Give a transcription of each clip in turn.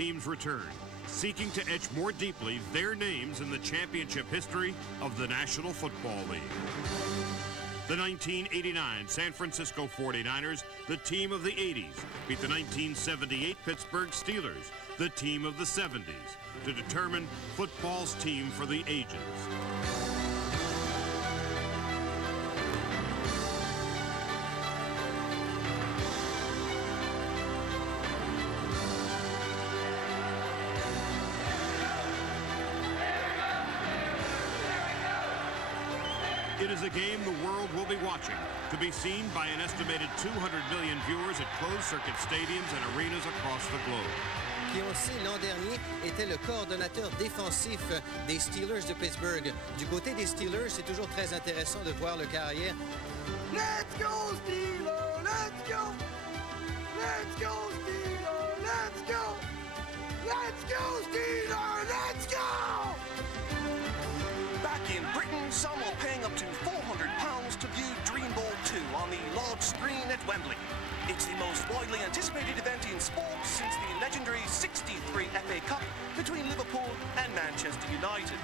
teams return, seeking to etch more deeply their names in the championship history of the National Football League. The 1989 San Francisco 49ers, the team of the 80s, beat the 1978 Pittsburgh Steelers, the team of the 70s, to determine football's team for the ages. It is a game the world will be watching, to be seen by an estimated 200 million viewers at closed-circuit stadiums and arenas across the globe. Qui aussi, l'an dernier, était le coordonnateur défensif des Steelers de Pittsburgh. Du côté des Steelers, c'est toujours très intéressant de voir le carrière. Let's go, Steelers! Let's go! Let's go, Steelers! Let's go! Let's go, Steelers! Let's go! Back in Britain, some are paying up to £400 to view Dream Ball 2 on the large screen at Wembley. It's the most widely anticipated event in sport since the legendary 63 FA Cup between Liverpool and Manchester United.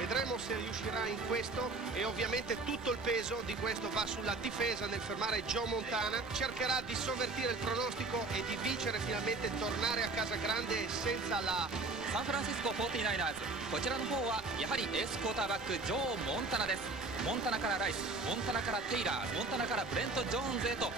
Vedremo se riuscirà in questo e ovviamente tutto il peso di questo va sulla difesa nel fermare Joe Montana. Cercherà di sovvertire il pronostico e di vincere finalmente, tornare a casa grande senza la サンフランシスコ 49ers、 こちらの方はやはりエースクォーターバックジョー・モンタナです。モンタナからライス、モンタナからテイラー、モンタナからブレント・ジョーンズへと。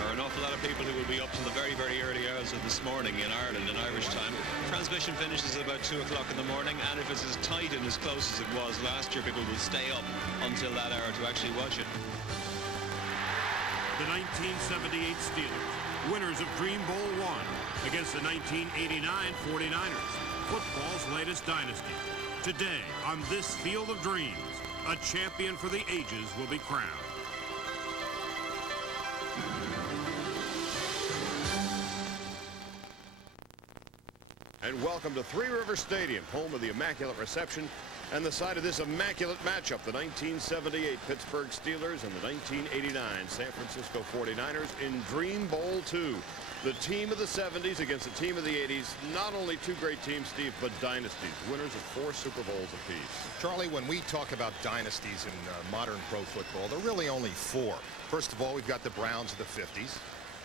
There are an awful lot of people who will be up to the very, very early hours of this morning in Ireland in Irish time. Transmission finishes at about 2 o'clock in the morning, and if it's as tight and as close as it was last year, people will stay up until that hour to actually watch it. The 1978 Steelers, winners of Dream Bowl 1 against the 1989 49ers, football's latest dynasty. Today, on this field of dreams, a champion for the ages will be crowned. And welcome to Three River Stadium, home of the Immaculate Reception, and the site of this immaculate matchup, the 1978 Pittsburgh Steelers and the 1989 San Francisco 49ers in Dream Bowl 2. The team of the 70s against the team of the 80s. Not only two great teams, Steve, but dynasties, winners of 4 Super Bowls apiece. Charlie, when we talk about dynasties in modern pro football, there are really only 4. First of all, we've got the Browns of the 50s.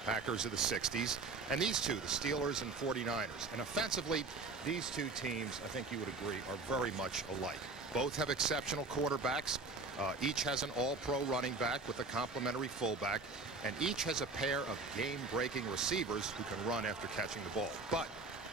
Packers of the 60s, and these two, the Steelers and 49ers. And offensively, these two teams, I think you would agree, are very much alike. Both have exceptional quarterbacks. Each has an all-pro running back with a complementary fullback, and each has a pair of game-breaking receivers who can run after catching the ball. But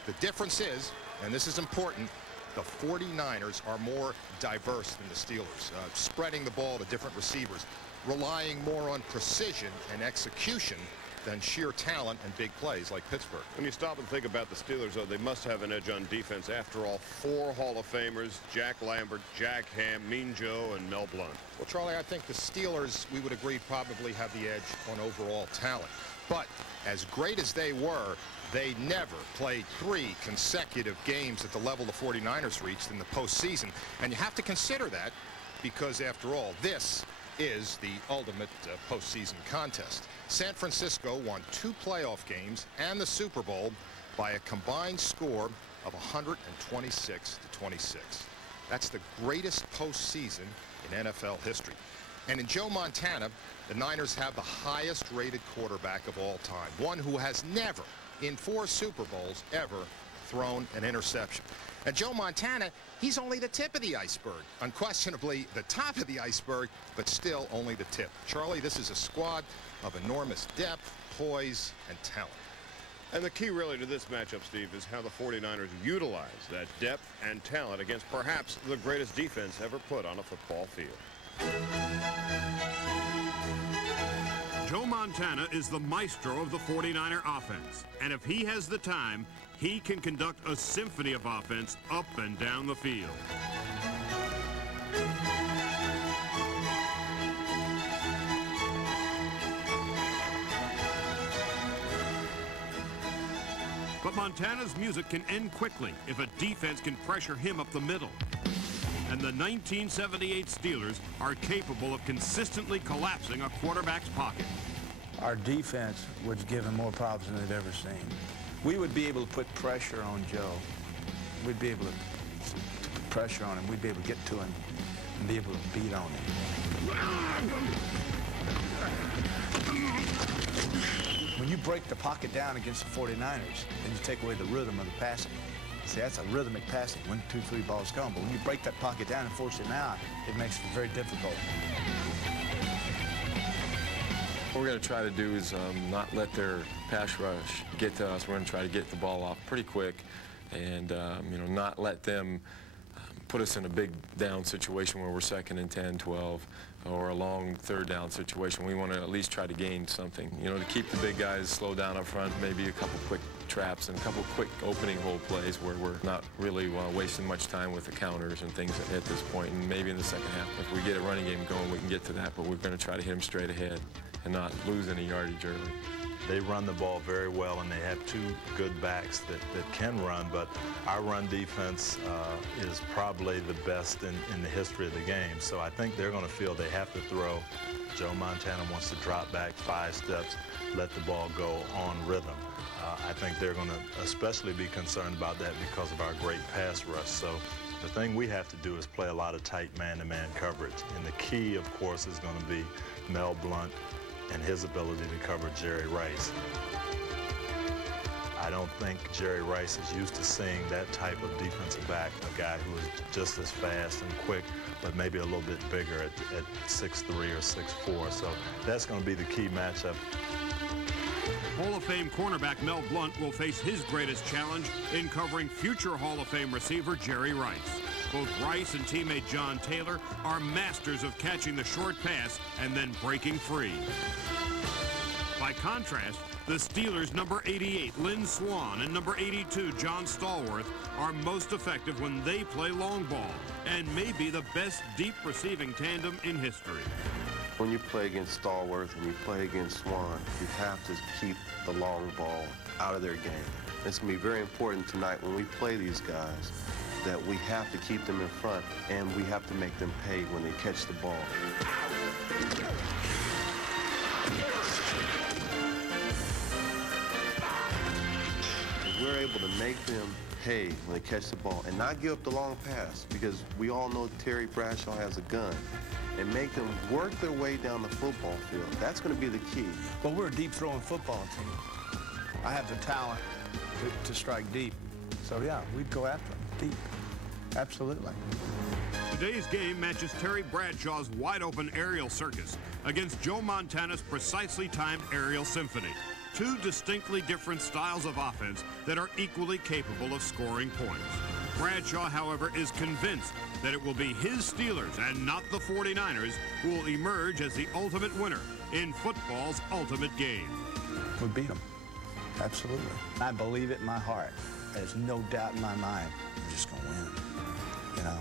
the difference is, and this is important, the 49ers are more diverse than the Steelers, spreading the ball to different receivers, relying more on precision and execution than sheer talent and big plays like Pittsburgh. When you stop and think about the Steelers, though, they must have an edge on defense. After all, 4 Hall of Famers, Jack Lambert, Jack Ham, Mean Joe, and Mel Blount. Well, Charlie, I think the Steelers, we would agree, probably have the edge on overall talent. But as great as they were, they never played 3 consecutive games at the level the 49ers reached in the postseason. And you have to consider that because, after all, this is the ultimate postseason contest. San Francisco won 2 playoff games and the Super Bowl by a combined score of 126-26. That's the greatest postseason in NFL history. And in Joe Montana, the Niners have the highest rated quarterback of all time, one who has never, in 4 Super Bowls, ever thrown an interception. And Joe Montana, he's only the tip of the iceberg. Unquestionably the top of the iceberg, but still only the tip. Charlie, this is a squad of enormous depth, poise, and talent. And the key really to this matchup, Steve, is how the 49ers utilize that depth and talent against perhaps the greatest defense ever put on a football field. Joe Montana is the maestro of the 49er offense, and if he has the time, he can conduct a symphony of offense up and down the field. But Montana's music can end quickly if a defense can pressure him up the middle. and the 1978 Steelers are capable of consistently collapsing a quarterback's pocket. Our defense was given more problems than they've ever seen. We would be able to put pressure on Joe. We'd be able to put pressure on him. We'd be able to get to him and be able to beat on him. When you break the pocket down against the 49ers, then you take away the rhythm of the passing. See, that's a rhythmic passing. 1, 2, 3 balls come. But when you break that pocket down and force it out, it makes it very difficult. What we're going to try to do is not let their pass rush get to us. We're going to try to get the ball off pretty quick and, you know, not let them put us in a big down situation where we're 2nd and 10, 12, or a long 3rd down situation. We want to at least try to gain something, you know, to keep the big guys slow down up front, maybe a couple quick traps and a couple quick opening hole plays where we're not really wasting much time with the counters and things at this point. And maybe in the second half, if we get a running game going, we can get to that, but we're going to try to hit them straight ahead and not lose any yardage early. They run the ball very well, and they have 2 good backs that can run, but our run defense is probably the best in the history of the game. So I think they're going to feel they have to throw. Joe Montana wants to drop back 5 steps, let the ball go on rhythm. I think they're going to especially be concerned about that because of our great pass rush. So the thing we have to do is play a lot of tight man-to-man coverage. And the key, of course, is going to be Mel Blount and his ability to cover Jerry Rice. I don't think Jerry Rice is used to seeing that type of defensive back, a guy who is just as fast and quick, but maybe a little bit bigger at 6'3" or 6'4". So that's going to be the key matchup. Hall of Fame cornerback Mel Blount will face his greatest challenge in covering future Hall of Fame receiver Jerry Rice. Both Rice and teammate John Taylor are masters of catching the short pass and then breaking free. By contrast, the Steelers' number 88, Lynn Swann, and number 82, John Stallworth, are most effective when they play long ball and may be the best deep receiving tandem in history. When you play against Stallworth and you play against Swann, you have to keep the long ball out of their game. It's going to be very important tonight when we play these guys that we have to keep them in front and we have to make them pay when they catch the ball. If we're able to make them pay when they catch the ball and not give up the long pass, because we all know Terry Bradshaw has a gun, and make them work their way down the football field. That's going to be the key. Well, we're a deep-throwing football team. I have the talent to strike deep. So, yeah, we'd go after them deep. Absolutely. Today's game matches Terry Bradshaw's wide-open aerial circus against Joe Montana's precisely timed aerial symphony. 2 distinctly different styles of offense that are equally capable of scoring points. Bradshaw, however, is convinced that it will be his Steelers and not the 49ers who will emerge as the ultimate winner in football's ultimate game. We beat them. Absolutely. I believe it in my heart. There's no doubt in my mind we're just going to win. You know,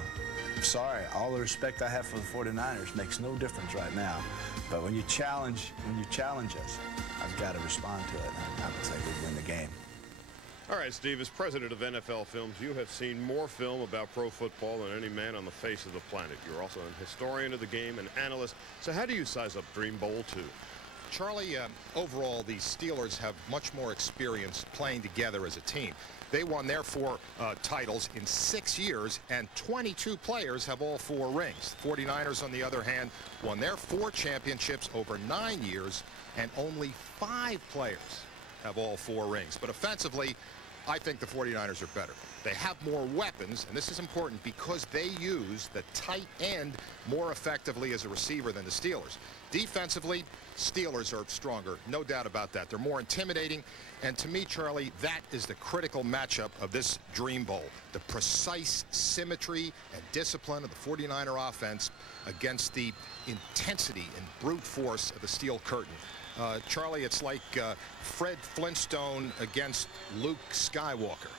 I'm sorry, all the respect I have for the 49ers makes no difference right now. But when you challenge us, I've got to respond to it. I would say we win the game. All right, Steve, as president of NFL Films, you have seen more film about pro football than any man on the face of the planet. You're also an historian of the game, an analyst. So how do you size up Dream Bowl 2? Charlie, overall, the Steelers have much more experience playing together as a team. They won their 4 titles in 6 years, and 22 players have all 4 rings. 49ers, on the other hand, won their 4 championships over 9 years, and only 5 players have all 4 rings. But offensively, I think the 49ers are better. They have more weapons, and this is important because they use the tight end more effectively as a receiver than the Steelers. Defensively, Steelers are stronger, no doubt about that. They're more intimidating, and to me, Charlie, that is the critical matchup of this Dream Bowl. The precise symmetry and discipline of the 49er offense against the intensity and brute force of the Steel Curtain. Charlie, it's like Fred Flintstone against Luke Skywalker.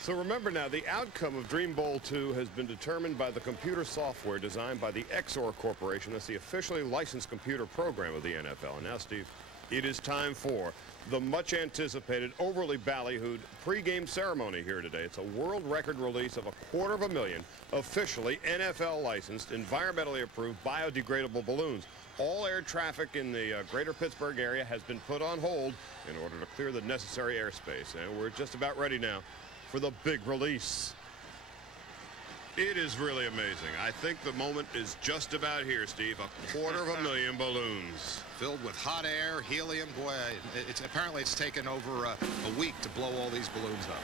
So remember now, the outcome of Dream Bowl 2 has been determined by the computer software designed by the XOR Corporation. That's the officially licensed computer program of the NFL. And now, Steve, it is time for the much anticipated, overly ballyhooed pregame ceremony here today. It's a world record release of 250,000 officially NFL licensed, environmentally approved, biodegradable balloons. All air traffic in the greater Pittsburgh area has been put on hold in order to clear the necessary airspace. And we're just about ready now for the big release. It is really amazing. I think the moment is just about here, Steve. 250,000 balloons. Filled with hot air, helium. Boy, apparently it's taken over a week to blow all these balloons up.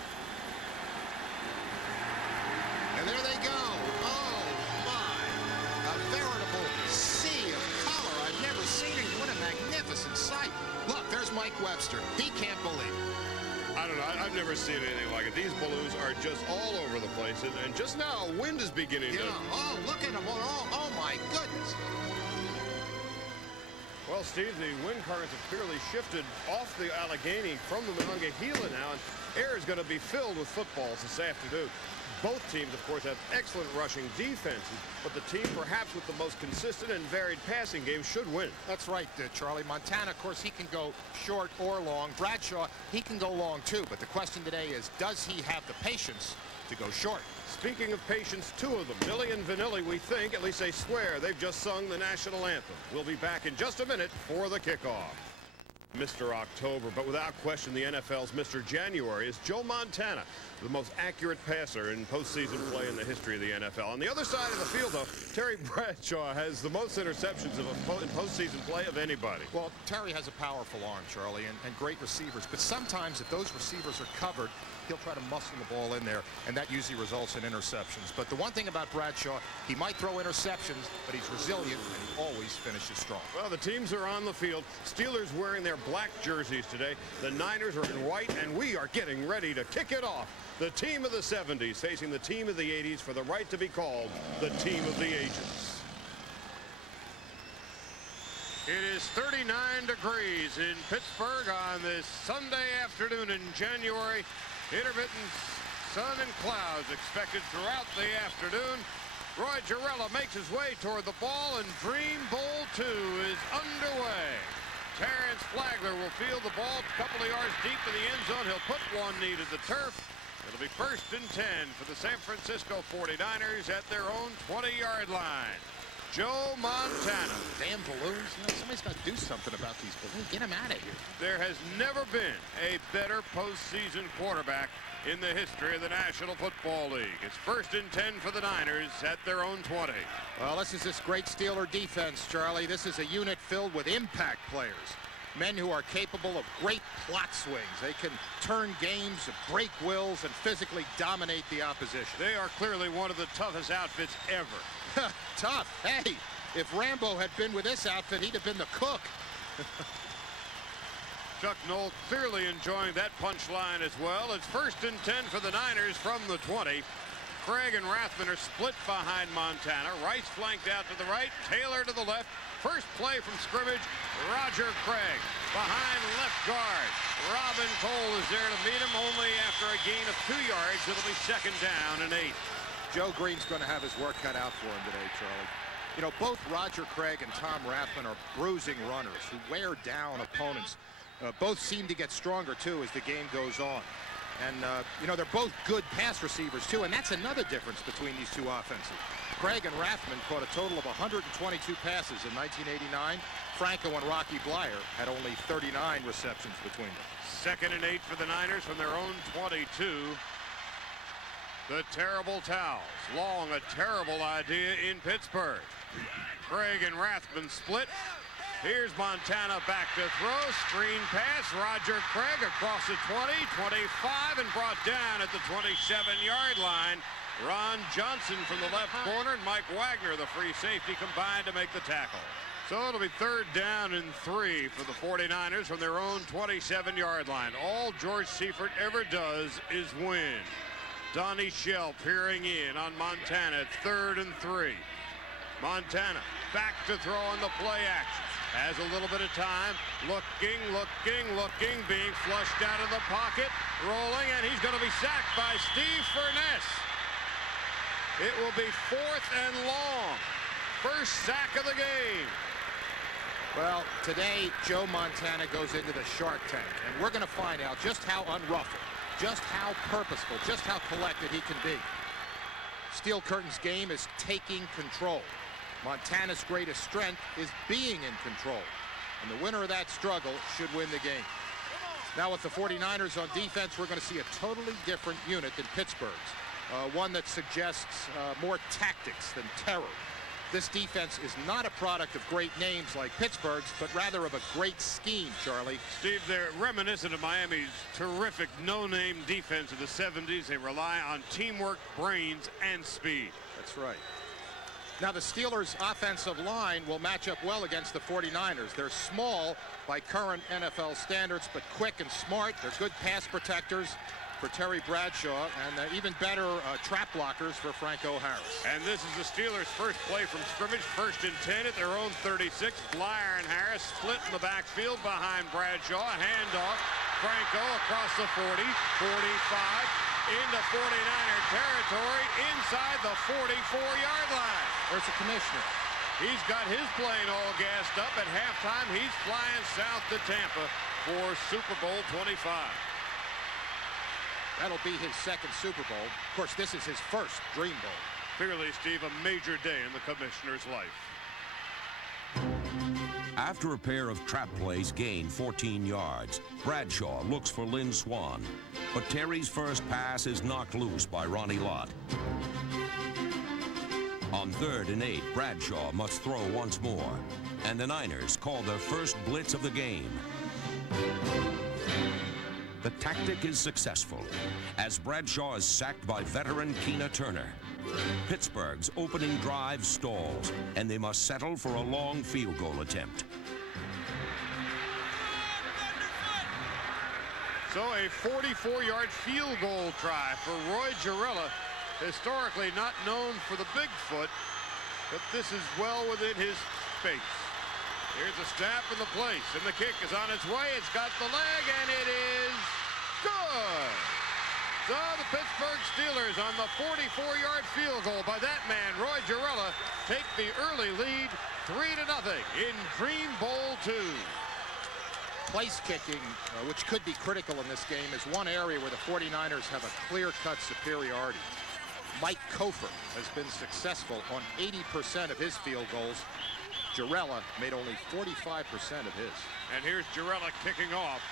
And there they go. Oh, my. A veritable sea of color. I've never seen it. What a magnificent sight. Look, there's Mike Webster. He can't believe it. I don't know. I've never seen anything like it. These balloons are just all over the place. And just now, wind is beginning to... Oh, look at them. Oh, my goodness. Well, Steve, the wind currents have clearly shifted off the Allegheny from the Monongahela now, and air is going to be filled with footballs this afternoon. Both teams, of course, have excellent rushing defenses, but the team perhaps with the most consistent and varied passing game should win. That's right, Charlie. Montana, of course, he can go short or long. Bradshaw, he can go long, too. But the question today is, does he have the patience to go short? Speaking of patience, two of them, Millie and Vanilli, we think, at least they swear, they've just sung the national anthem. We'll be back in just a minute for the kickoff. Mr. October, but without question, the NFL's Mr. January is Joe Montana, the most accurate passer in postseason play in the history of the NFL. On the other side of the field, though, Terry Bradshaw has the most interceptions in postseason play of anybody. Well, Terry has a powerful arm, Charlie, and great receivers. But sometimes if those receivers are covered, he'll try to muscle the ball in there, and that usually results in interceptions. But the one thing about Bradshaw, he might throw interceptions, but he's resilient, and he always finishes strong. Well, the teams are on the field. Steelers wearing their black jerseys today. The Niners are in white, and we are getting ready to kick it off. The team of the 70s facing the team of the 80s for the right to be called the team of the ages. It is 39 degrees in Pittsburgh on this Sunday afternoon in January. Intermittent sun and clouds expected throughout the afternoon. Roy Girella makes his way toward the ball, and Dream Bowl 2 is underway. Terrence Flagler will field the ball a couple of yards deep in the end zone. He'll put one knee to the turf. It'll be 1st and 10 for the San Francisco 49ers at their own 20-yard line. Joe Montana. Damn balloons. You know, somebody's got to do something about these balloons. Get them out of here. There has never been a better postseason quarterback in the history of the National Football League. It's 1st and 10 for the Niners at their own 20. Well, this is this great Steeler defense, Charlie. This is a unit filled with impact players. Men who are capable of great plot swings. They can turn games, break wills, and physically dominate the opposition. They are clearly one of the toughest outfits ever. Tough. Hey, if Rambo had been with this outfit, he'd have been the cook. Chuck Noll clearly enjoying that punchline as well. It's 1st and 10 for the Niners from the 20. Craig and Rathman are split behind Montana. Rice flanked out to the right, Taylor to the left. First play from scrimmage, Roger Craig behind left guard. Robin Cole is there to meet him only after a gain of 2 yards. It'll be 2nd down and 8. Joe Green's going to have his work cut out for him today, Charlie. You know, both Roger Craig and Tom Rathman are bruising runners who wear down opponents. Both seem to get stronger, too, as the game goes on. And, you know, they're both good pass receivers, too, and that's another difference between these two offenses. Craig and Rathman caught a total of 122 passes in 1989. Franco and Rocky Blyer had only 39 receptions between them. 2nd and 8 for the Niners from their own 22. The terrible towels. Long a terrible idea in Pittsburgh. Craig and Rathman split. Here's Montana back to throw. Screen pass. Roger Craig across the 20, 25, and brought down at the 27-yard line. Ron Johnson from the left corner and Mike Wagner, the free safety, combined to make the tackle. So it'll be 3rd down and 3 for the 49ers from their own 27-yard line. All George Seifert ever does is win. Donnie Shell peering in on Montana at 3rd and 3. Montana back to throw on the play action. Has a little bit of time. Looking, being flushed out of the pocket. Rolling, and he's going to be sacked by Steve Furness. It will be 4th and long. First sack of the game. Well, today, Joe Montana goes into the Shark Tank, and we're going to find out just how unruffled, just how purposeful, just how collected he can be. Steel Curtain's game is taking control. Montana's greatest strength is being in control, and the winner of that struggle should win the game. Now with the 49ers on defense, we're going to see a totally different unit than Pittsburgh's, one that suggests more tactics than terror. This defense is not a product of great names like Pittsburgh's, but rather of a great scheme, Charlie. Steve, they're reminiscent of Miami's terrific no-name defense of the 70s. They rely on teamwork, brains, and speed. That's right. Now the Steelers' offensive line will match up well against the 49ers. They're small by current NFL standards, but quick and smart. They're good pass protectors for Terry Bradshaw, and even better trap blockers for Franco Harris. And this is the Steelers' first play from scrimmage, 1st and 10 at their own 36. Blyer and Harris split in the backfield behind Bradshaw. Handoff, Franco across the 40, 45, into 49er territory, inside the 44-yard line. There's the commissioner. He's got his plane all gassed up. At halftime, he's flying south to Tampa for Super Bowl 25. That'll be his second Super Bowl. Of course, this is his first Dream Bowl. Clearly, Steve, a major day in the commissioner's life. After a pair of trap plays gain 14 yards, Bradshaw looks for Lynn Swann. But Terry's first pass is knocked loose by Ronnie Lott. On 3rd and 8, Bradshaw must throw once more. And the Niners call their first blitz of the game. The tactic is successful as Bradshaw is sacked by veteran Keena Turner. Pittsburgh's opening drive stalls, and they must settle for a long field goal attempt. So a 44-yard field goal try for Roy Girella, historically not known for the big foot, but this is well within his space. Here's a snap in the place, and the kick is on its way. It's got the leg, and it is good. So the Pittsburgh Steelers on the 44-yard field goal by that man, Roy Girella, take the early lead 3-0 in Dream Bowl 2. Place kicking, which could be critical in this game, is one area where the 49ers have a clear-cut superiority. Mike Kofer has been successful on 80% of his field goals. Girella made only 45% of his. And here's Girella kicking off.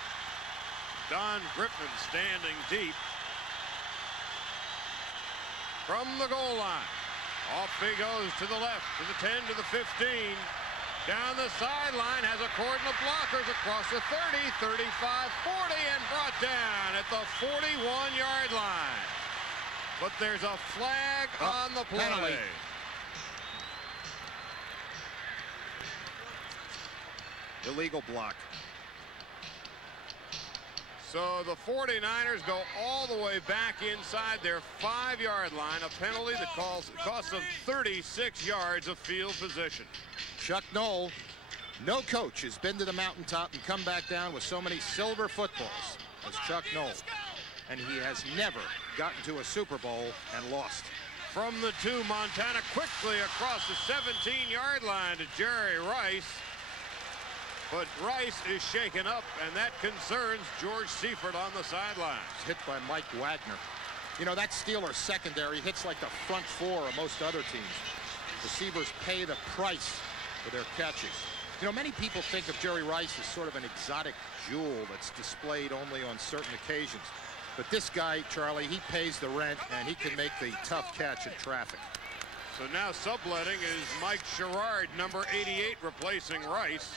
Don Gripman standing deep from the goal line. Off he goes to the left, to the 10, to the 15. Down the sideline, has a cordon of blockers across the 30, 35, 40, and brought down at the 41-yard line. But there's a flag on the play. Penalty. Illegal block. So the 49ers go all the way back inside their 5-yard line, a penalty that costs them 36 yards of field position. Chuck Noll, no coach has been to the mountaintop and come back down with so many silver footballs as Chuck Noll. And he has never gotten to a Super Bowl and lost. From the 2, Montana quickly across the 17-yard line to Jerry Rice. But Rice is shaken up, and that concerns George Seifert on the sideline. Hit by Mike Wagner. You know, that Steelers secondary hits like the front 4 of most other teams. Receivers pay the price for their catches. You know, many people think of Jerry Rice as sort of an exotic jewel that's displayed only on certain occasions. But this guy, Charlie, he pays the rent, and he can make the tough catch in traffic. So now subletting is Mike Sherrard, number 88, replacing Rice.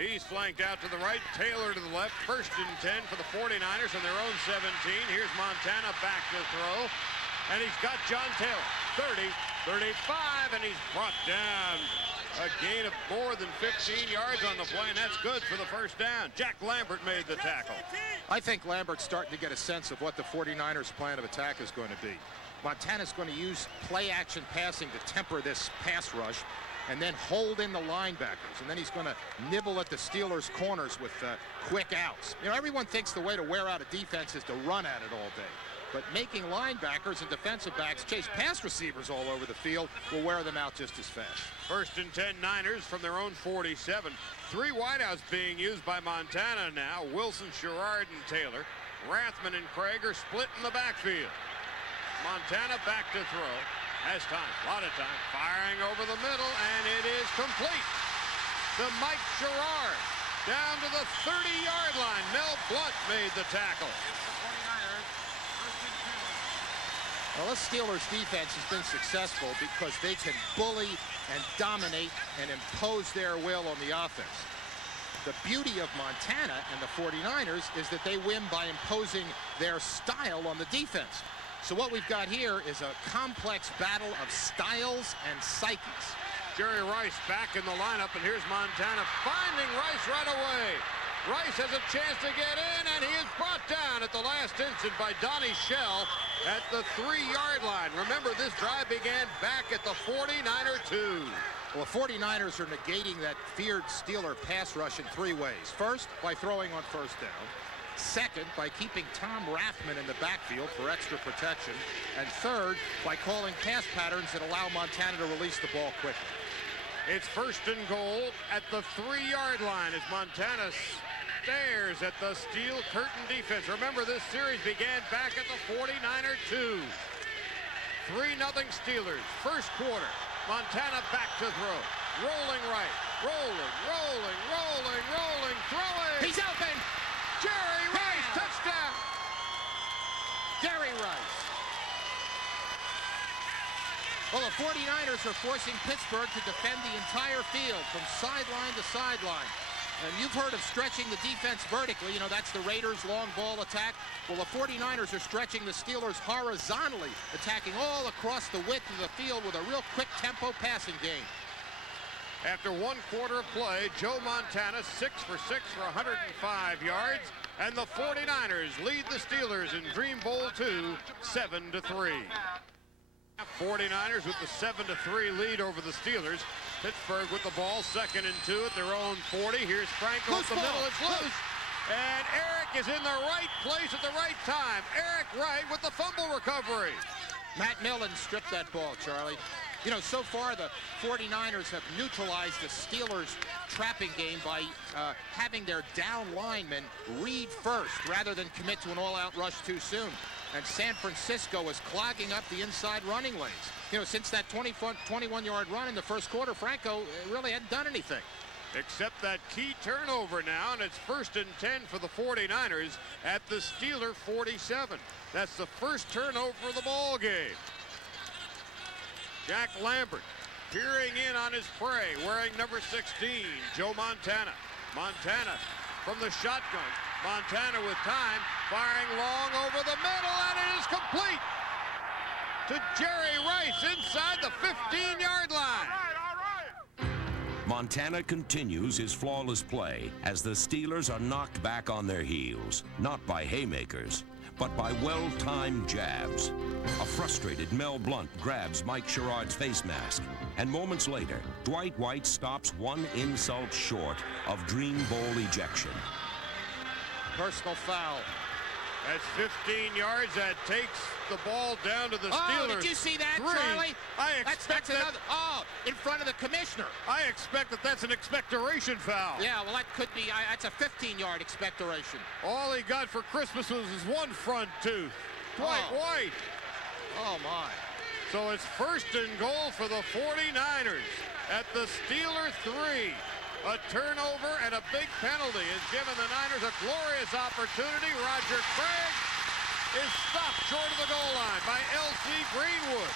He's flanked out to the right, Taylor to the left. 1st and 10 for the 49ers on their own 17. Here's Montana back to throw. And he's got John Taylor. 30, 35, and he's brought down. A gain of more than 15 yards on the play, and that's good for the first down. Jack Lambert made the tackle. I think Lambert's starting to get a sense of what the 49ers' plan of attack is going to be. Montana's going to use play-action passing to temper this pass rush and then hold in the linebackers. And then he's going to nibble at the Steelers' corners with quick outs. You know, everyone thinks the way to wear out a defense is to run at it all day. but making linebackers and defensive backs chase pass receivers all over the field will wear them out just as fast. 1st and 10 Niners from their own 47. 3 wideouts being used by Montana now. Wilson, Sherrard, and Taylor. Rathman and Craig are split in the backfield. Montana back to throw. Has time, a lot of time. Firing over the middle, and it is complete to Mike Sherrard. Down to the 30-yard line. Mel Blount made the tackle. Well, this Steelers defense has been successful because they can bully and dominate and impose their will on the offense. The beauty of Montana and the 49ers is that they win by imposing their style on the defense. So what we've got here is a complex battle of styles and psyches. Jerry Rice back in the lineup, and here's Montana finding Rice right away. Rice has a chance to get in, and he is brought down at the last instant by Donnie Shell at the 3-yard line. Remember, this drive began back at the 49er 2. Well, the 49ers are negating that feared Steeler pass rush in 3 ways. First, by throwing on first down. Second, by keeping Tom Rathman in the backfield for extra protection. And third, by calling pass patterns that allow Montana to release the ball quickly. It's 1st and goal at the 3-yard line as Montana stares at the steel curtain defense. Remember, this series began back at the 49er 2. 3-0 Steelers. First quarter. Montana back to throw. Rolling right. Rolling, rolling, rolling, rolling, throwing. He's open. Jerry Rice, touchdown. Jerry Rice. Well, the 49ers are forcing Pittsburgh to defend the entire field from sideline to sideline. And you've heard of stretching the defense vertically. You know, that's the Raiders' long ball attack. Well, the 49ers are stretching the Steelers horizontally, attacking all across the width of the field with a real quick tempo passing game. After 1 quarter of play, Joe Montana 6 for 6 for 105 yards. And the 49ers lead the Steelers in Dream Bowl 2, 7-3. 49ers with the 7-3 lead over the Steelers. Pittsburgh with the ball, 2nd and 2 at their own 40. Here's Franco up the middle, it's loose. And Eric is in the right place at the right time. Eric Wright with the fumble recovery. Matt Millen stripped that ball, Charlie. You know, so far the 49ers have neutralized the Steelers' trapping game by having their down linemen read first rather than commit to an all-out rush too soon. And San Francisco is clogging up the inside running lanes. You know, since that 21-yard run in the first quarter, Franco really hadn't done anything. Except that key turnover now, and it's 1st and 10 for the 49ers at the Steeler 47. That's the first turnover of the ball game. Jack Lambert peering in on his prey, wearing number 16, Joe Montana. Montana from the shotgun. Montana with time, firing long over the middle, and it is complete to Jerry Rice inside the 15-yard line. Montana continues his flawless play as the Steelers are knocked back on their heels, not by haymakers, but by well-timed jabs. A frustrated Mel Blount grabs Mike Sherrard's face mask, and moments later, Dwight White stops one insult short of Dream Bowl ejection. Personal foul. That's 15 yards. That takes the ball down to the Steelers. Oh, did you see that, 3. Charlie? That's another. Oh, in front of the commissioner. I expect that that's an expectoration foul. Yeah, well, that could be. That's a 15-yard expectoration. All he got for Christmas was his one front tooth. Dwight White. Oh, my. So it's 1st and goal for the 49ers at the Steelers 3. A turnover and a big penalty has given the Niners a glorious opportunity. Roger Craig is stopped short of the goal line by L.C. Greenwood.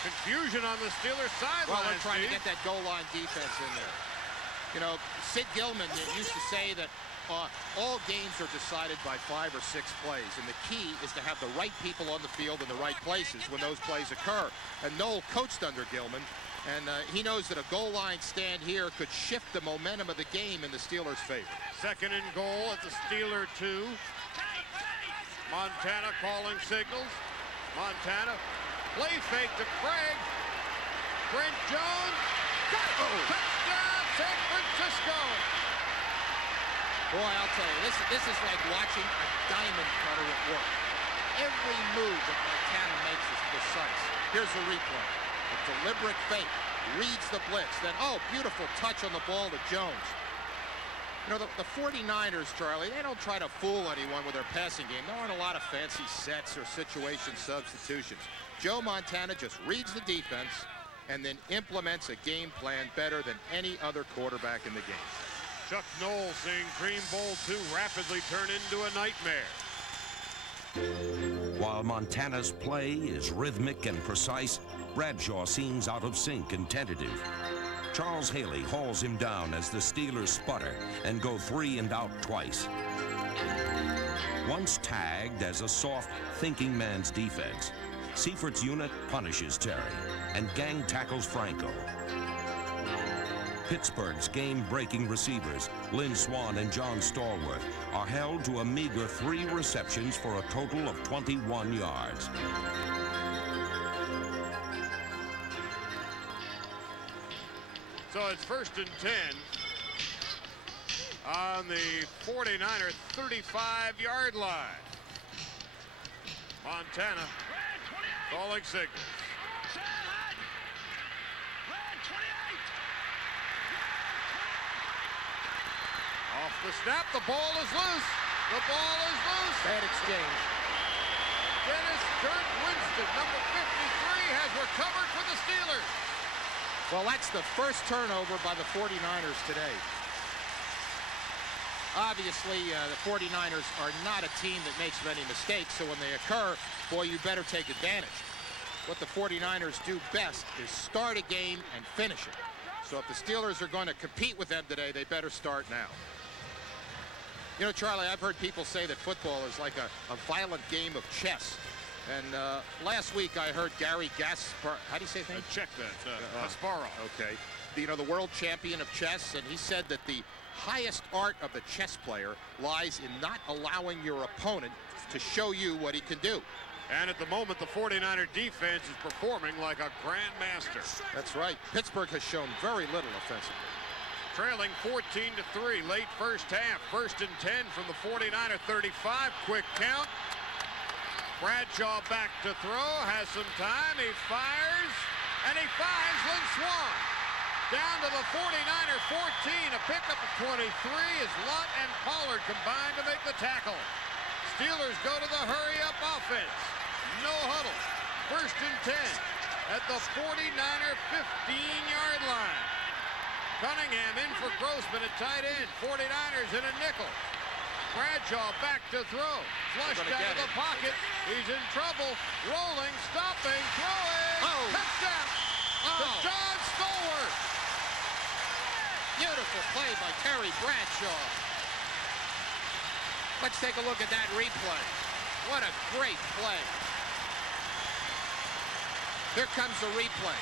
Confusion on the Steelers sideline. Well, they're trying to get that goal line defense in there. You know, Sid Gilman used to say that all games are decided by 5 or 6 plays, and the key is to have the right people on the field in the right places when those plays occur. And Noel coached under Gilman, and he knows that a goal line stand here could shift the momentum of the game in the Steelers' favor. 2nd and goal at the Steeler 2. Montana calling signals. Montana play fake to Craig. Brent Jones. Got it. Touchdown, San Francisco. Boy, I'll tell you, this is like watching a diamond cutter at work. Every move that Montana makes is precise. Here's the replay. A deliberate fake. Reads the blitz. Then, oh, beautiful touch on the ball to Jones. You know, the 49ers, Charlie, they don't try to fool anyone with their passing game. There aren't a lot of fancy sets or situation substitutions. Joe Montana just reads the defense and then implements a game plan better than any other quarterback in the game. Chuck Noll seeing Dream Bowl 2 rapidly turn into a nightmare. While Montana's play is rhythmic and precise, Bradshaw seems out of sync and tentative. Charles Haley hauls him down as the Steelers sputter and go 3 and out twice. Once tagged as a soft, thinking man's defense, Seifert's unit punishes Terry and gang tackles Franco. Pittsburgh's game-breaking receivers, Lynn Swann and John Stallworth, are held to a meager 3 receptions for a total of 21 yards. So it's 1st and 10 on the 49er 35-yard line. Montana calling signals. Off the snap, the ball is loose. The ball is loose. Bad exchange. Dennis Kurt Winston, number 53, has recovered for the Steelers. Well, that's the first turnover by the 49ers today. Obviously, the 49ers are not a team that makes many mistakes, so when they occur, boy, you better take advantage. What the 49ers do best is start a game and finish it. So if the Steelers are going to compete with them today, they better start now. You know, Charlie, I've heard people say that football is like a violent game of chess. And last week I heard Gary Gaspar, how do you say his name? Check that, Kasparov. Okay. You know, the world champion of chess, and he said that the highest art of the chess player lies in not allowing your opponent to show you what he can do. And at the moment, the 49er defense is performing like a grandmaster. That's right. Pittsburgh has shown very little offensively. Trailing 14-3, late first half. 1st and 10 from the 49er 35. Quick count. Bradshaw back to throw, has some time, he fires, and he finds Lynn Swann. Down to the 49er 14, a pickup of 23 as Lott and Pollard combine to make the tackle. Steelers go to the hurry-up offense. No huddle. 1st and 10 at the 49er 15-yard line. Cunningham in for Grossman at tight end. 49ers in a nickel. Bradshaw back to throw. Flushed out of the pocket. He's in trouble. Rolling, stopping, throwing. Oh. Touchdown. To John Stallworth. Beautiful play by Terry Bradshaw. Let's take a look at that replay. What a great play. Here comes the replay.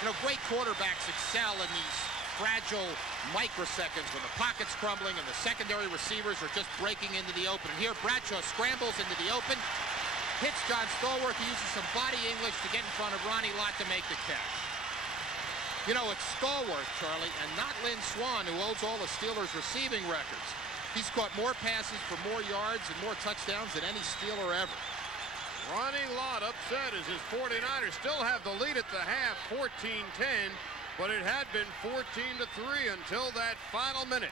You know, great quarterbacks excel in these fragile microseconds when the pocket's crumbling and the secondary receivers are just breaking into the open. And here Bradshaw scrambles into the open, hits John Stallworth. He uses some body English to get in front of Ronnie Lott to make the catch. You know, it's Stallworth, Charlie, and not Lynn Swann, who holds all the Steelers' receiving records. He's caught more passes for more yards and more touchdowns than any Steeler ever. Ronnie Lott upset as his 49ers still have the lead at the half, 14-10. But it had been 14-3 until that final minute.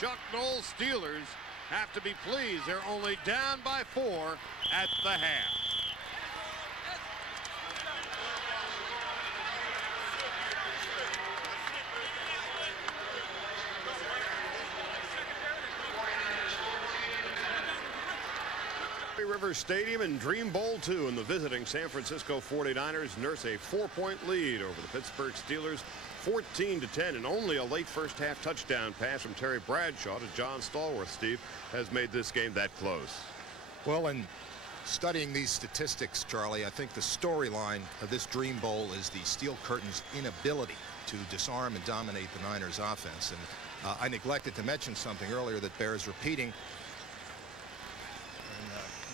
Chuck Noll's Steelers have to be pleased. They're only down by 4 at the half. River Stadium in Dream Bowl 2, and the visiting San Francisco 49ers nurse a 4-point lead over the Pittsburgh Steelers, 14-10, and only a late first half touchdown pass from Terry Bradshaw to John Stallworth, Steve, has made this game that close. Well, in studying these statistics, Charlie, I think the storyline of this Dream Bowl is the Steel Curtain's inability to disarm and dominate the Niners offense. And I neglected to mention something earlier that bears repeating.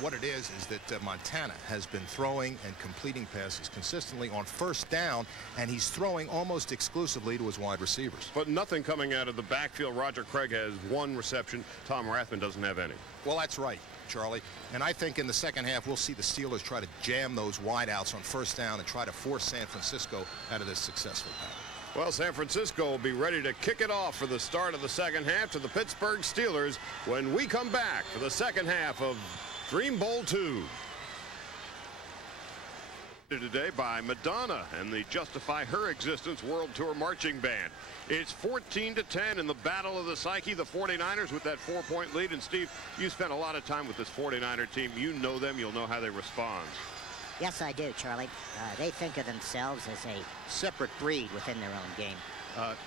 what it is that Montana has been throwing and completing passes consistently on first down, and he's throwing almost exclusively to his wide receivers. But nothing coming out of the backfield. Roger Craig has 1 reception. Tom Rathman doesn't have any. Well, that's right, Charlie. And I think in the second half, we'll see the Steelers try to jam those wideouts on first down and try to force San Francisco out of this successful pattern. Well, San Francisco will be ready to kick it off for the start of the second half to the Pittsburgh Steelers when we come back for the second half of Dream Bowl 2. Today by Madonna and the Justify Her Existence World Tour Marching Band. It's 14-10 in the battle of the psyche. The 49ers with that 4-point lead. And Steve, you spent a lot of time with this 49er team. You know them. You'll know how they respond. Yes, I do, Charlie. They think of themselves as a separate breed within their own game.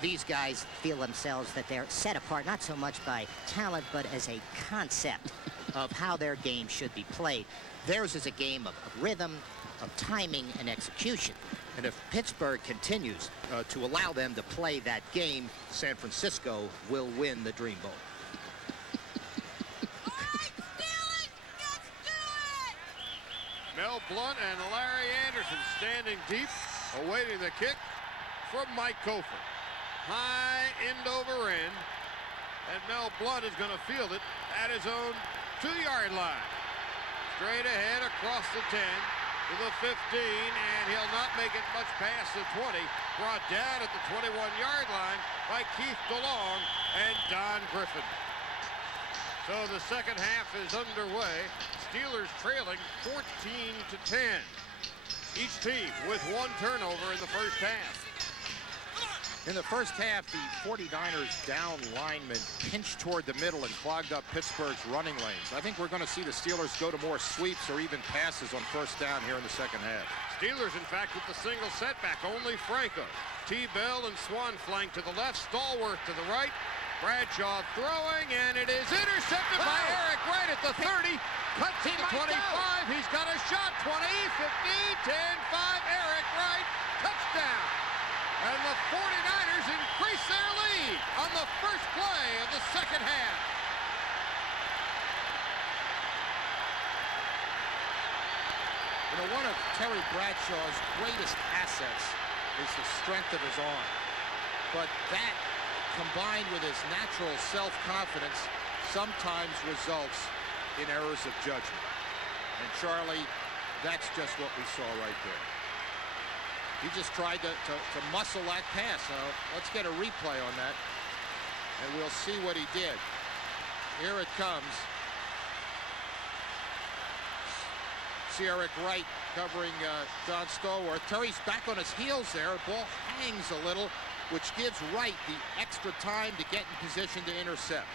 These guys feel themselves that they're set apart, not so much by talent, but as a concept of how their game should be played. Theirs is a game of rhythm, of timing, and execution. And if Pittsburgh continues to allow them to play that game, San Francisco will win the Dream Bowl. Mel Blount and Larry Anderson standing deep, awaiting the kick from Mike Cofer. High end over end, and Mel Blount is going to field it at his own 2-yard line. Straight ahead across the 10 to the 15, and he'll not make it much past the 20. Brought down at the 21-yard line by Keith DeLong and Don Griffin. So the second half is underway. Steelers trailing 14-10. Each team with 1 turnover in the first half. In the first half, the 49ers down linemen pinched toward the middle and clogged up Pittsburgh's running lanes. I think we're going to see the Steelers go to more sweeps or even passes on first down here in the second half. Steelers, in fact, with the single setback, only Franco. T-Bell and Swan flank to the left, Stallworth to the right. Bradshaw throwing, and it is intercepted by Eric Wright at the 30. Cuts to the 25. He's got a shot. 20, 15, 10, 5. Eric Wright, touchdown. And the 49ers increase their lead on the first play of the second half. You know, one of Terry Bradshaw's greatest assets is the strength of his arm. But that, combined with his natural self-confidence, sometimes results in errors of judgment. And Charlie, that's just what we saw right there. He just tried to muscle that pass. Let's get a replay on that, and we'll see what he did. Here it comes. See Eric Wright covering John Stallworth. Terry's back on his heels there. The ball hangs a little, which gives Wright the extra time to get in position to intercept.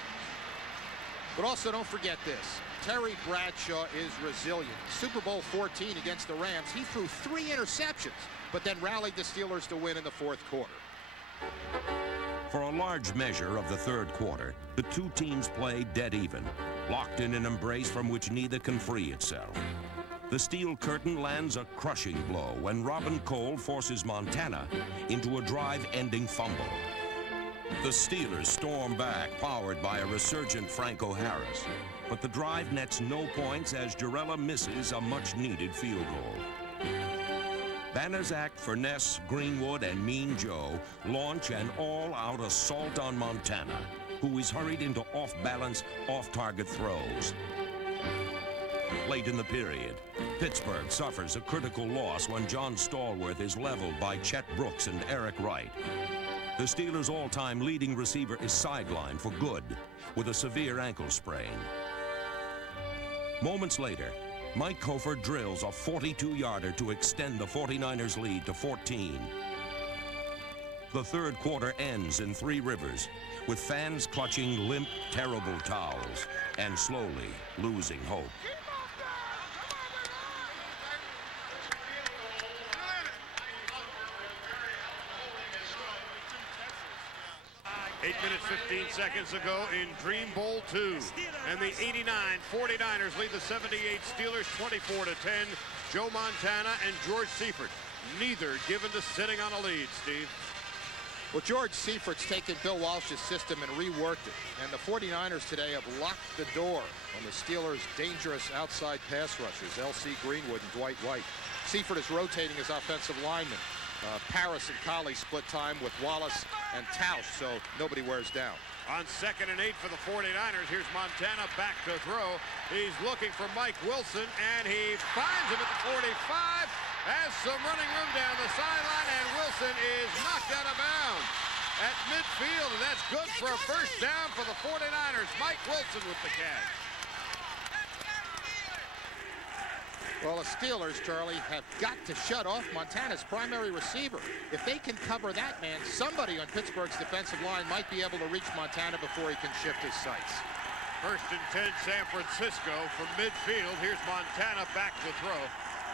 But also don't forget this. Terry Bradshaw is resilient. Super Bowl 14 against the Rams, he threw 3 interceptions, but then rallied the Steelers to win in the fourth quarter. For a large measure of the third quarter, the two teams played dead even, locked in an embrace from which neither can free itself. The steel curtain lands a crushing blow when Robin Cole forces Montana into a drive-ending fumble. The Steelers storm back, powered by a resurgent Franco Harris. But the drive nets no points as Jarella misses a much-needed field goal. Banaszak, Furness, Greenwood, and Mean Joe launch an all-out assault on Montana, who is hurried into off-balance, off-target throws. Late in the period, Pittsburgh suffers a critical loss when John Stallworth is leveled by Chet Brooks and Eric Wright. The Steelers' all-time leading receiver is sidelined for good with a severe ankle sprain. Moments later, Mike Cofer drills a 42-yarder to extend the 49ers' lead to 14. The third quarter ends in Three Rivers, with fans clutching limp, terrible towels and slowly losing hope. 8 minutes, 15 seconds ago in Dream Bowl 2. And the 89 49ers lead the 78 Steelers 24-10. Joe Montana and George Seifert, neither given to sitting on a lead, Steve. Well, George Seifert's taken Bill Walsh's system and reworked it. And the 49ers today have locked the door on the Steelers' dangerous outside pass rushers, L.C. Greenwood and Dwight White. Seifert is rotating his offensive linemen. Paris and Colley split time with Wallace and Tausch, so nobody wears down. On 2nd and 8 for the 49ers, here's Montana back to throw. He's looking for Mike Wilson, and he finds him at the 45. Has some running room down the sideline, and Wilson is knocked out of bounds at midfield, and that's good for a first down for the 49ers. Mike Wilson with the catch. Well, the Steelers, Charlie, have got to shut off Montana's primary receiver. If they can cover that man, somebody on Pittsburgh's defensive line might be able to reach Montana before he can shift his sights. 1st and 10, San Francisco from midfield. Here's Montana back to throw.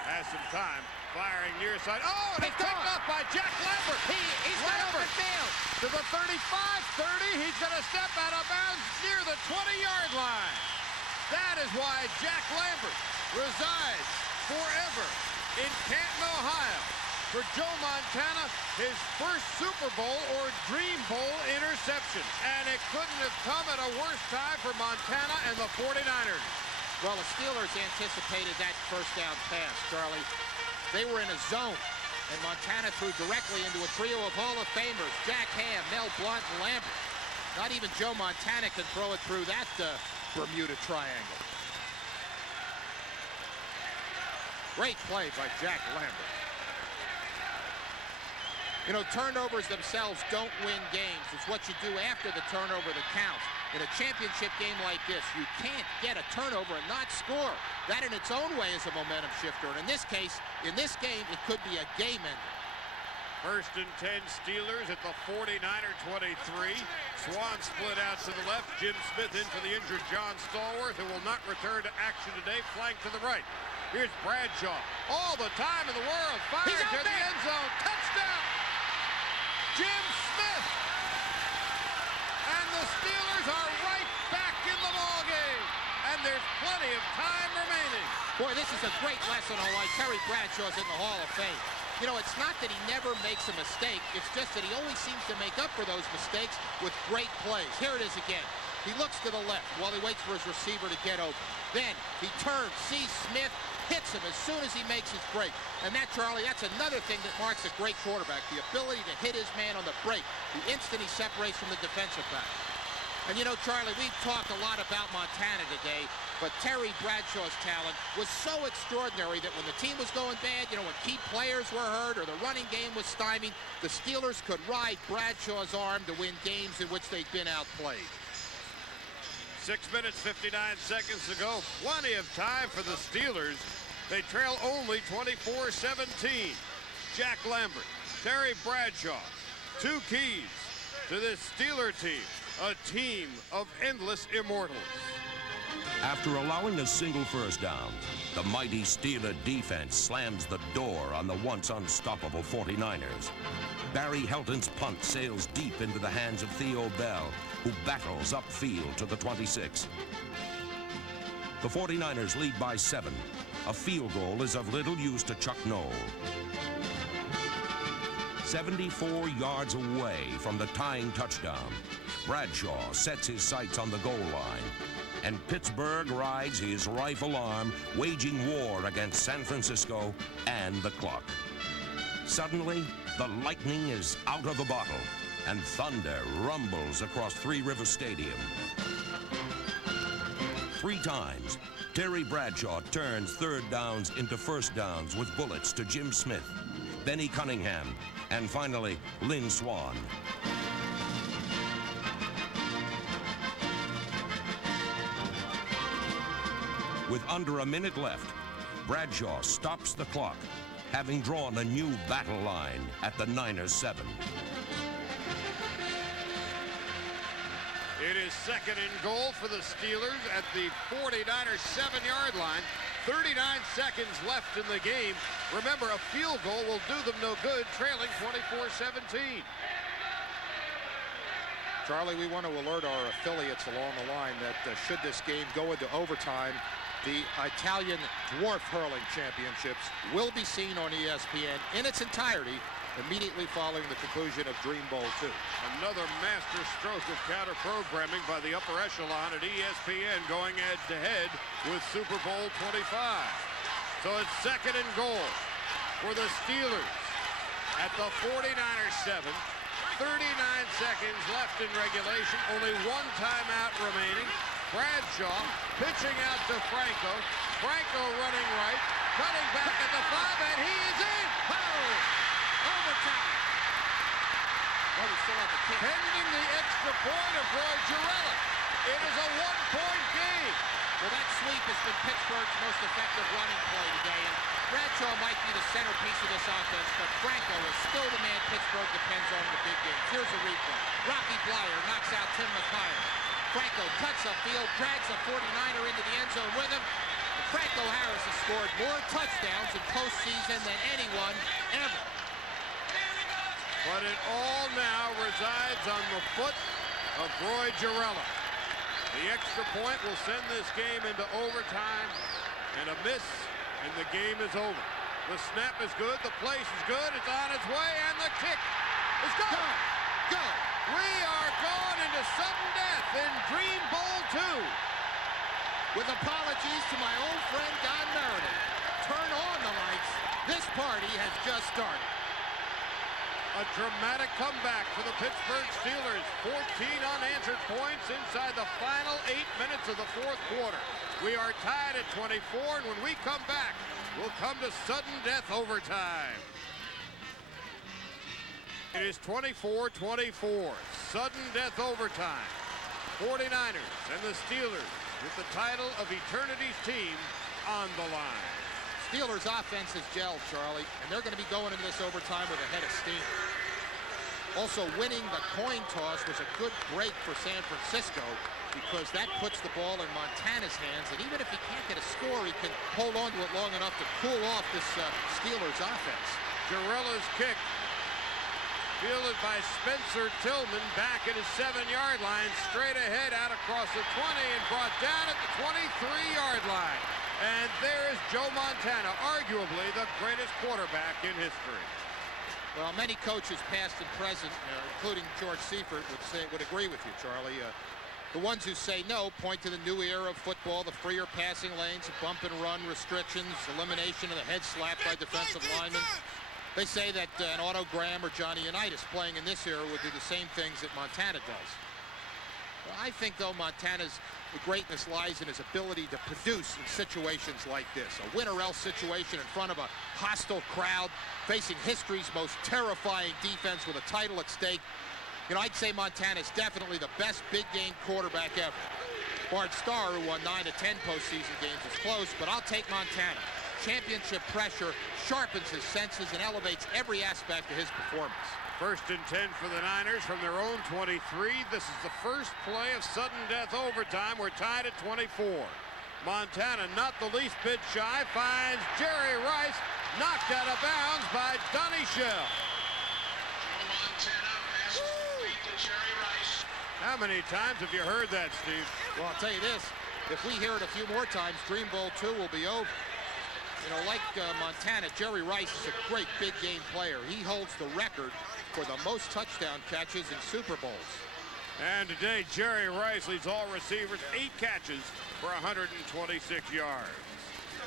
Has some time. Firing near side. Oh, and it's picked up by Jack Lambert. He's got open field. To the 35-30. He's going to step out of bounds near the 20-yard line. That is why Jack Lambert resides forever in Canton, Ohio. For Joe Montana, his first Super Bowl or Dream Bowl interception. And it couldn't have come at a worse time for Montana and the 49ers. Well, the Steelers anticipated that first down pass, Charlie. They were in a zone, and Montana threw directly into a trio of Hall of Famers, Jack Ham, Mel Blount, and Lambert. Not even Joe Montana can throw it through that Bermuda Triangle. Great play by Jack Lambert. You know, turnovers themselves don't win games. It's what you do after the turnover that counts. In a championship game like this, you can't get a turnover and not score. That in its own way is a momentum shifter. And in this case, in this game, it could be a game ender. 1st and 10 Steelers at the 49er 23. Swan split out to the left. Jim Smith in for the injured John Stallworth, who will not return to action today. Flank to the right. Here's Bradshaw. All the time in the world. Fired to the end zone. Touchdown. Jim Smith. And the Steelers are right back in the ballgame. And there's plenty of time remaining. Boy, this is a great lesson on why Terry Bradshaw's in the Hall of Fame. You know, it's not that he never makes a mistake. It's just that he always seems to make up for those mistakes with great plays. Here it is again. He looks to the left while he waits for his receiver to get open. Then he turns, sees Smith, hits him as soon as he makes his break. And that, Charlie, that's another thing that marks a great quarterback, the ability to hit his man on the break, the instant he separates from the defensive back. And you know, Charlie, we've talked a lot about Montana today, but Terry Bradshaw's talent was so extraordinary that when the team was going bad, you know, when key players were hurt or the running game was stymied, the Steelers could ride Bradshaw's arm to win games in which they'd been outplayed. 6 minutes, 59 seconds to go. Plenty of time for the Steelers. They trail only 24-17. Jack Lambert, Terry Bradshaw, 2 keys to this Steeler team. A team of endless immortals. After allowing a single first down, the mighty Steeler defense slams the door on the once unstoppable 49ers. Barry Helton's punt sails deep into the hands of Theo Bell, who battles upfield to the 26. The 49ers lead by 7. A field goal is of little use to Chuck Noll. 74 yards away from the tying touchdown, Bradshaw sets his sights on the goal line, and Pittsburgh rides his rifle arm, waging war against San Francisco and the clock. Suddenly, the lightning is out of the bottle, and thunder rumbles across Three River Stadium. 3 times, Terry Bradshaw turns third downs into first downs with bullets to Jim Smith, Benny Cunningham, and finally, Lynn Swan. With under a minute left, Bradshaw stops the clock, having drawn a new battle line at the Niners' 7. It is 2nd and goal for the Steelers at the 49ers 7-yard line. 39 seconds left in the game. Remember, a field goal will do them no good, trailing 24-17. Charlie, we want to alert our affiliates along the line that should this game go into overtime, the Italian Dwarf Hurling Championships will be seen on ESPN in its entirety immediately following the conclusion of Dream Bowl 2. Another master stroke of counter programming by the upper echelon at ESPN, going head-to-head with Super Bowl 25. So it's 2nd and goal for the Steelers at the 49ers 7. 39 seconds left in regulation. Only one timeout remaining. Bradshaw pitching out to Franco. Franco running right, cutting back at the 5, and he is in. Overtime. Well, we still have the kick. Pending the extra point of Roy Girella. It is a 1-point game. Well, that sweep has been Pittsburgh's most effective running play today, and Bradshaw might be the centerpiece of this offense, but Franco is still the man Pittsburgh depends on in the big games. Here's a replay. Rocky Blyer knocks out Tim McKyer. Franco cuts upfield, drags a 49er into the end zone with him. And Franco Harris has scored more touchdowns in postseason than anyone ever. But it all now resides on the foot of Roy Girella. The extra point will send this game into overtime, and a miss, and the game is over. The snap is good, the place is good, it's on its way, and the kick is good. Go! We are going into sudden death in Dream Bowl 2. With apologies to my old friend Don Meredith. Turn on the lights. This party has just started. A dramatic comeback for the Pittsburgh Steelers. 14 unanswered points inside the final 8 minutes of the 4th quarter. We are tied at 24, and when we come back, we'll come to sudden death overtime. It is 24-24, sudden death overtime. 49ers and the Steelers with the title of Eternity's team on the line. Steelers offense has gelled, Charlie, and they're going to be going into this overtime with a head of steam. Also, winning the coin toss was a good break for San Francisco because that puts the ball in Montana's hands, and even if he can't get a score, he can hold on to it long enough to cool off this Steelers offense. Girella's kick, fielded by Spencer Tillman back at his 7-yard line, straight ahead out across the 20 and brought down at the 23-yard line. And there is Joe Montana, arguably the greatest quarterback in history. Well, many coaches, past and present, including George Seifert, would agree with you, Charlie. The ones who say no point to the new era of football, the freer passing lanes, bump and run restrictions, elimination of the head slap by defensive linemen. They say that an Otto Graham or Johnny Unitas playing in this era would do the same things that Montana does. Well, I think, though, the greatness lies in his ability to produce in situations like this. A win-or-else situation in front of a hostile crowd, facing history's most terrifying defense with a title at stake. You know, I'd say Montana's definitely the best big-game quarterback ever. Bart Starr, who won 9 of 10 postseason games, is close, but I'll take Montana. Championship pressure sharpens his senses and elevates every aspect of his performance. 1st and 10 for the Niners from their own 23. This is the first play of sudden death overtime. We're tied at 24. Montana, not the least bit shy, finds Jerry Rice, knocked out of bounds by Donnie Shell. How many times have you heard that, Steve? Well, I'll tell you this. If we hear it a few more times, Dream Bowl 2 will be over. You know, like Montana, Jerry Rice is a great big game player. He holds the record for the most touchdown catches in Super Bowls. And today, Jerry Rice leads all receivers, 8 catches for 126 yards.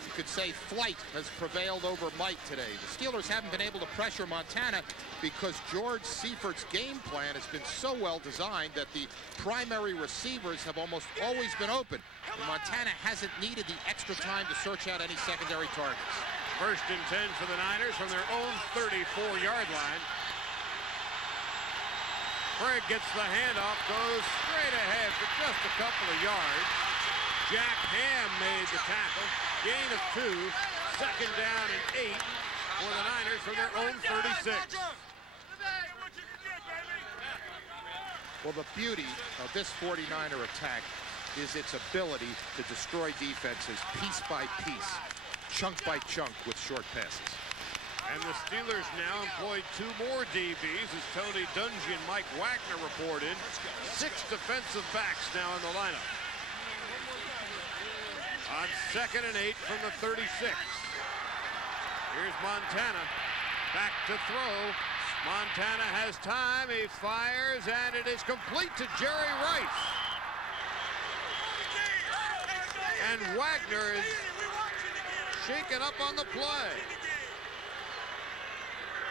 You could say flight has prevailed over might today. The Steelers haven't been able to pressure Montana because George Seifert's game plan has been so well designed that the primary receivers have almost always been open. And Montana hasn't needed the extra time to search out any secondary targets. 1st and 10 for the Niners from their own 34-yard line. Craig gets the handoff, goes straight ahead for just a couple of yards. Jack Ham made the tackle. Gain of 2. 2nd down and 8 for the Niners from their own 36. Well, the beauty of this 49er attack is its ability to destroy defenses piece by piece, chunk by chunk with short passes. And the Steelers now employ 2 more DBs as Tony Dungy and Mike Wagner report in. 6 defensive backs now in the lineup. On 2nd and 8 from the 36. Here's Montana. Back to throw. Montana has time. He fires, and it is complete to Jerry Rice. And Wagner is shaken up on the play.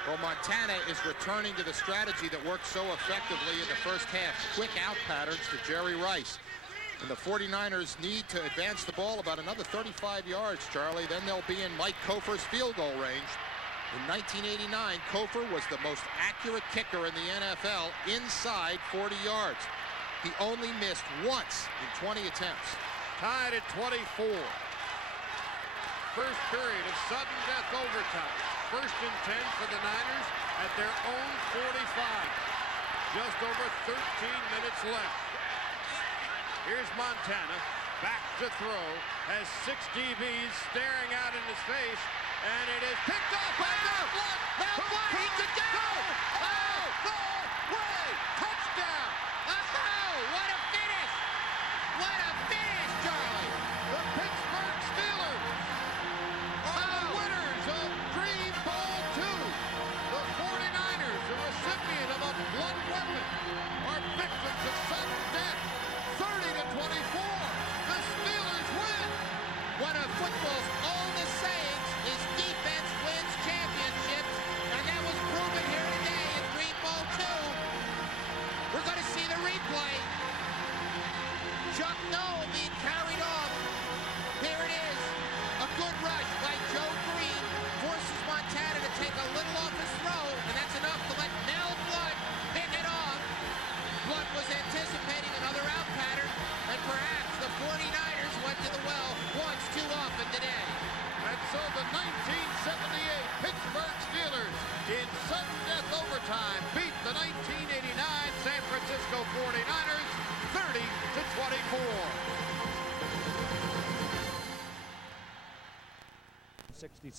Well, Montana is returning to the strategy that worked so effectively in the first half. Quick out patterns to Jerry Rice. And the 49ers need to advance the ball about another 35 yards, Charlie. Then they'll be in Mike Kofer's field goal range. In 1989, Kofer was the most accurate kicker in the NFL inside 40 yards. He only missed once in 20 attempts. Tied at 24. First period of sudden death overtime. First and 10 for the Niners at their own 45. Just over 13 minutes left. Here's Montana, back to throw, has 6 DBs staring out in his face, and it is picked off by Mel Blount. Mel Blount, he could go! Oh, no way! Touchdown! Oh, what a finish! What a finish, Charlie! The Pittsburgh Steelers are the winners of Dream Bowl 2. The 49ers, a recipient of a blunt weapon, are victims of sudden death. 30-24. The Steelers win. One of football's oldest sayings is defense wins championships, and that was proven here today in Dream Bowl 2. We're going to see the replay. Chuck Noll being carried off. Here it is. A good rush by Joe Green forces Montana to take a little off his throw, and that's enough to let Mel Blount pick it off. Blount was anticipating another out pattern, and perhaps the 49ers went to the well once too often today. And so the 1978 Pittsburgh Steelers in sudden death overtime beat the 1989 San Francisco 49ers 30-24. 60